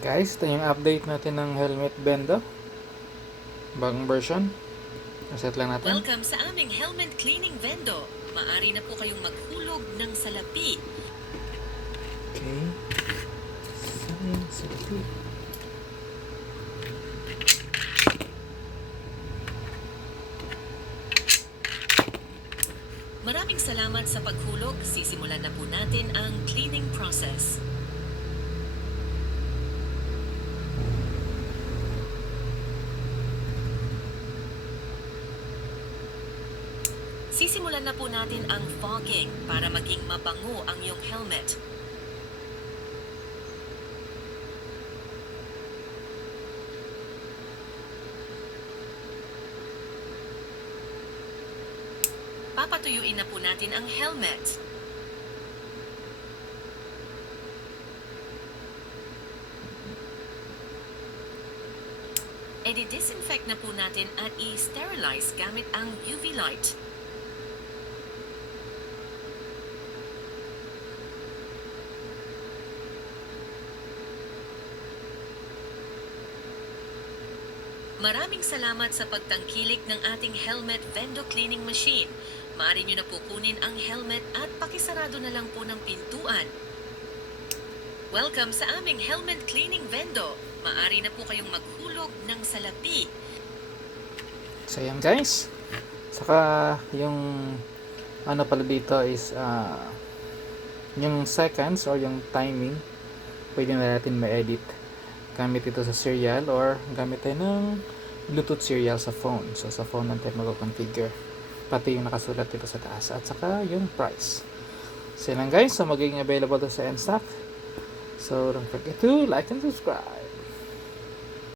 Guys, ito yung update natin ng helmet bendo. Bagong version. Reset lang natin. Welcome sa aming helmet cleaning vendo. Maari na po kayong maghulog ng salapi. Okay. Salapi. Maraming salamat sa paghulog. Sisimulan na po natin ang cleaning process. Sisimulan na po natin ang fogging para maging mabango ang iyong helmet. Papatuyuin na po natin ang helmet. I-disinfect na po natin at i-sterilize gamit ang UV light. Maraming salamat sa pagtangkilik ng ating helmet vendo cleaning machine. Maaari nyo na po kunin ang helmet at pakisarado na lang po ng pintuan. Welcome sa aming helmet cleaning vendo. Maaari na po kayong maghulog ng salapi. So yan guys. Saka yung ano pala dito is yung seconds or yung timing. Pwede na natin ma-edit. Gamit ito sa serial or gamit tayo ng Bluetooth serial sa phone. So sa phone natin mag-configure. Pati yung nakasulat dito sa taas. At saka yung price. So yan lang guys. So magiging available to sa NSTOck. So don't forget to like and subscribe.